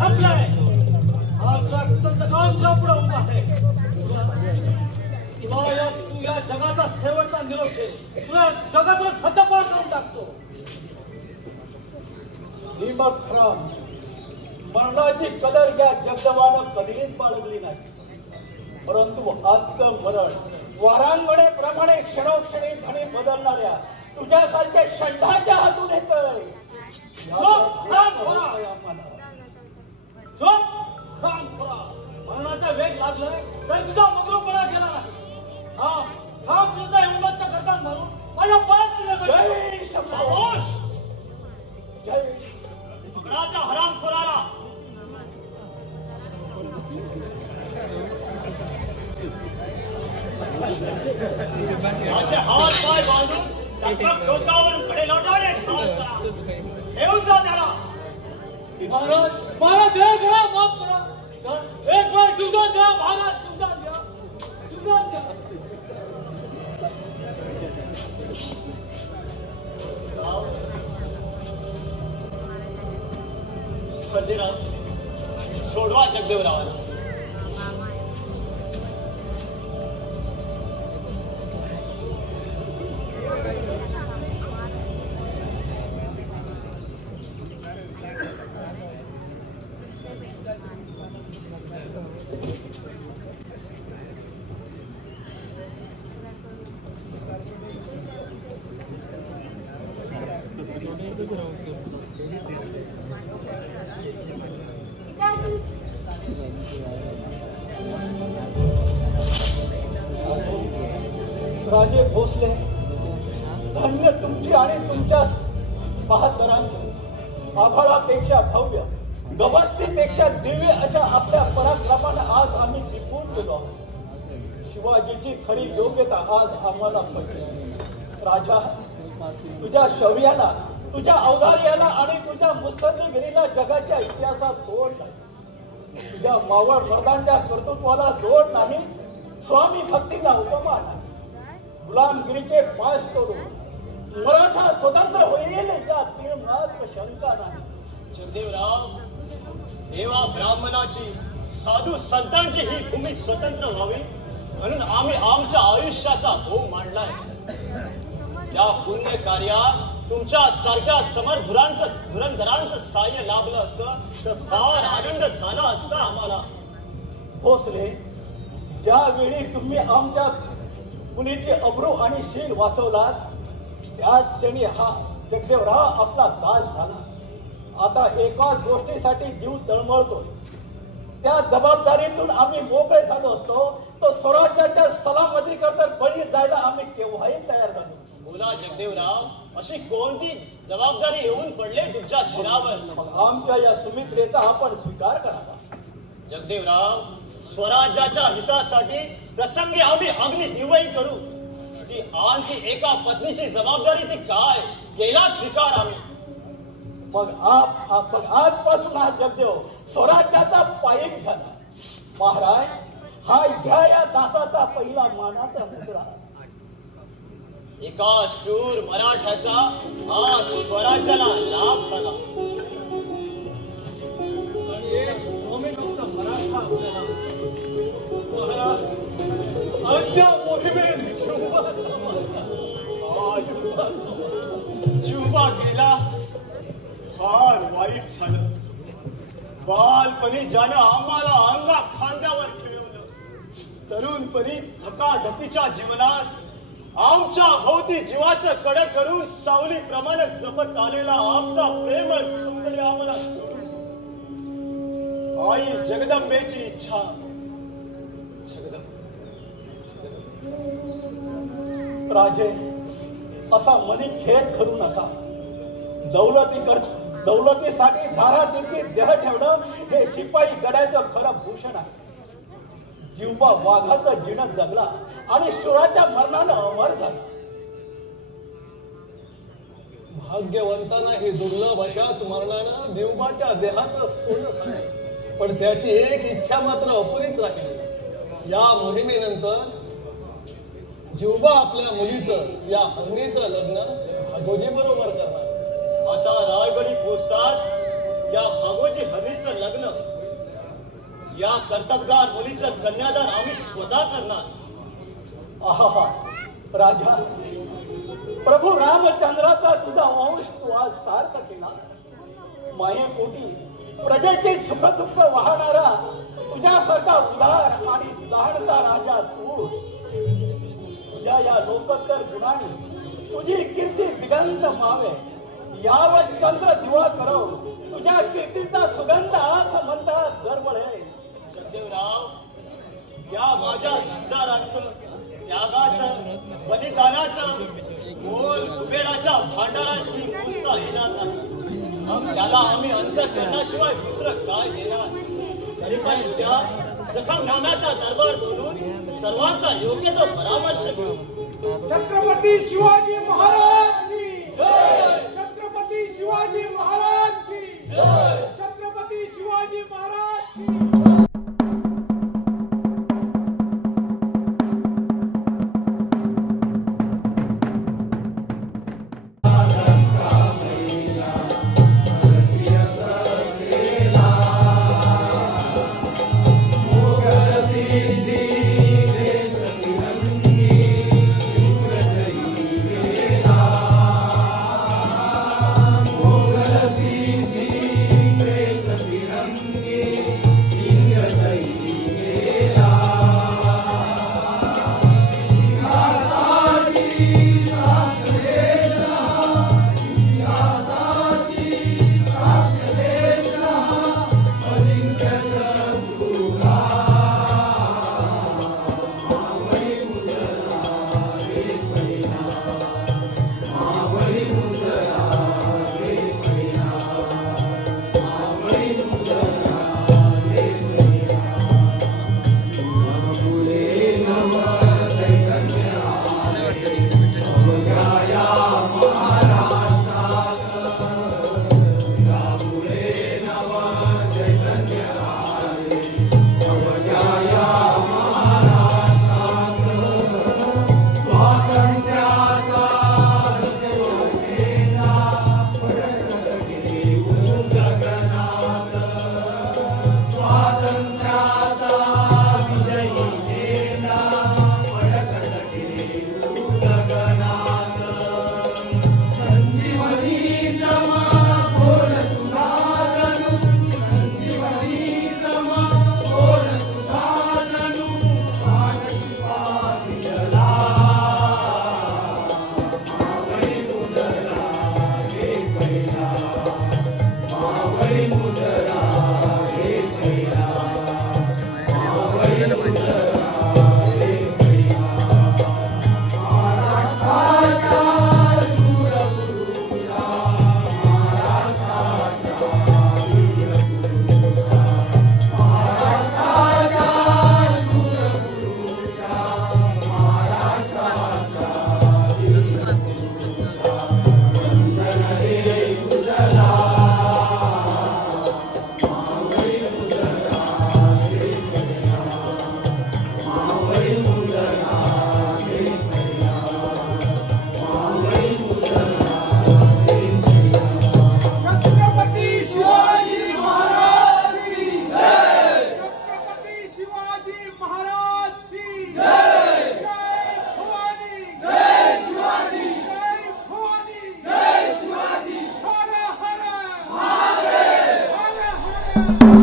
संपलाय. पुढे उभा आहे. तू या जगाचा शेवटचा निरोप दे. तुला जगाचा हद्दपार करून टाकतो. ही मग खरं मरणाची कदर या जगदवानं कधीच बाळगली नाही. परंतु आत्ममरण वारांगणे प्रमाणे क्षणोक्षणी धणी बदलणाऱ्या तुझ्यासारख्या षंडाच्या हातून येतोय. मरणाचा वेग लागलाय तर तुझा मगरूपणा गेला नाही. हा तुझा उन्नत करतात मारून माझ्या पायात जय मगराच्या हरामखोराला माझे हात पाय बांधून डोकावरून कडे लोटावे. घेऊन जा त्याला. महाराज महाराज द्या माफ करा. एक बार जुगान द्या महाराज. जुगान द्या. जुगान द्या. सर्जेराव सोडवा जगदेवराव. राजे भोसले धन्य तुमची आणि तुमच्या बहादरांची. आभाळापेक्षा भव्य गबस्तीपेक्षा दिव्य अशा आपल्या पराक्रमानं आज आम्ही टिकून गेलो आहोत. शिवाजीची खरी योग्यता आज आम्हाला पटली. राजा तुझ्या शौर्याला तुझ्या औदार्याला आणि तुझ्या मुत्सद्दीगिरीला जगाच्या इतिहासात तोड नाही. तुझ्या मावळ मर्दांच्या कर्तृत्वाला जोड नाही. स्वामी भक्तीला उपमा नाही. गुलामगिरीचे पाश तोडून मराठा स्वतंत्र होईल यात मात्र शंका नाही. जगदेवराव देवा ब्राह्मणाची साधू संतांची ही भूमी स्वतंत्र व्हावी म्हणून आम्ही आमच्या आयुष्याचा भोग मांडलाय. त्या पुण्य कार्यात तुमच्या सारख्या धुरंधरांचं साह्य लाभलं असतं तर फार आनंद झाला असता आम्हाला. भोसले ज्यावेळी तुम्ही आमच्या मुलीचे अब्रू आणि शील वाचवलात त्याच क्षणी हा जगदेवराव आपला दास झाला. आता एकाच गोष्टीसाठी जीव तळमळतोय. त्या जबाबदारीतून आम्ही मोकळे झालो असतो तो स्वराज्याच्या सलामती करता बळी जायला आम्ही केव्हाही तयार झालो. बोला जगदेवराव, अशी कोणती जबाबदारी येऊन पडले तुमच्या शिरावर? आमच्या या सुमित्रेचा आपण स्वीकार करावा. जगदेवराव, स्वराज्याच्या हितासाठी प्रसंगी आम्ही अग्नी दिवाळी करू. ती आणखी एका पत्नीची जबाबदारी ती काय केला स्वीकार आम्ही. मग आजपासून हा जगदेव स्वराज्याचा पाईक झाला. महाराज हा घ्या या दासाचा पहिला मानाचा मुद्रा. एका शूर मराठ्याचा हा स्वराज्याला लाभ झाला. आजच्या मोहिमेत जुबा गेला. फार वाईट झालं. बालपणी ज्यानं आम्हाला अंगा खांद्यावर खेळवलं, तरुणपणी धकाधकीच्या जीवनात आमच्या भोवती जीवाचं कडक करून सावलीप्रमाणे जपत आलेला आमचा प्रेमळ सौंदर्य आम्हाला सोडून आई जगदंबेची इच्छा. राजे असा मनी खेळ करू नका. दौलतीसाठी धारातीर्थी देह ठेवणं हे शिपाई गडाचं खरं भूषण आहे. जीवबा वाघाचं जिणत जगला आणि शिवाच्या मरणानं अमर झाला. भाग्यवंतांना ही दुर्लभ अशाच मरणानं देवबाच्या देहाचं सोनं झालं. पण त्याची एक इच्छा मात्र अपुरीच राहिली. या मोहिमेनंतर जीवबा आपल्या मुलीचं या हरणीचं लग्न भागोजी बरोबर करणार. आता रायगडी पोचताच या भागोजी हरणीचं मुलीचं लग्न, या कर्तबगार मुलीचं कन्यादान आम्ही स्वतः करणार. आहा राजा, प्रभू रामचंद्राचा तुझा अंश तू आज सार्थ केला. मायेपोटी प्रजेचे सुखदुःख वाहणारा तुझ्यासारखा उदार आणि जाणता राजा तू. तुझ्या या लोकोत्तर गुणांनी तुझी कीर्ती दिगंत मावे. यावश चंद्र दिवा करो, तुझ्या कीर्तीचा सुगंध आस म्हणतात दरवळे. सदेवराव, या माझ्या विचारांचं, त्यागाचं, बलिदानाचं मोल कुबेराच्या भांडारात ती मोजता येणार नाही. मग त्याला आम्ही अंतःकरणाशिवाय दुसरं काय देणार. तरी पण उद्या जखमनाम्याचा दरबार बोलून सर्वांचा योग्य तो परामर्श घेऊ. छत्रपती शिवाजी महाराज की जय. छत्रपती शिवाजी महाराज की जय. छत्रपती शिवाजी महाराज की Thank you.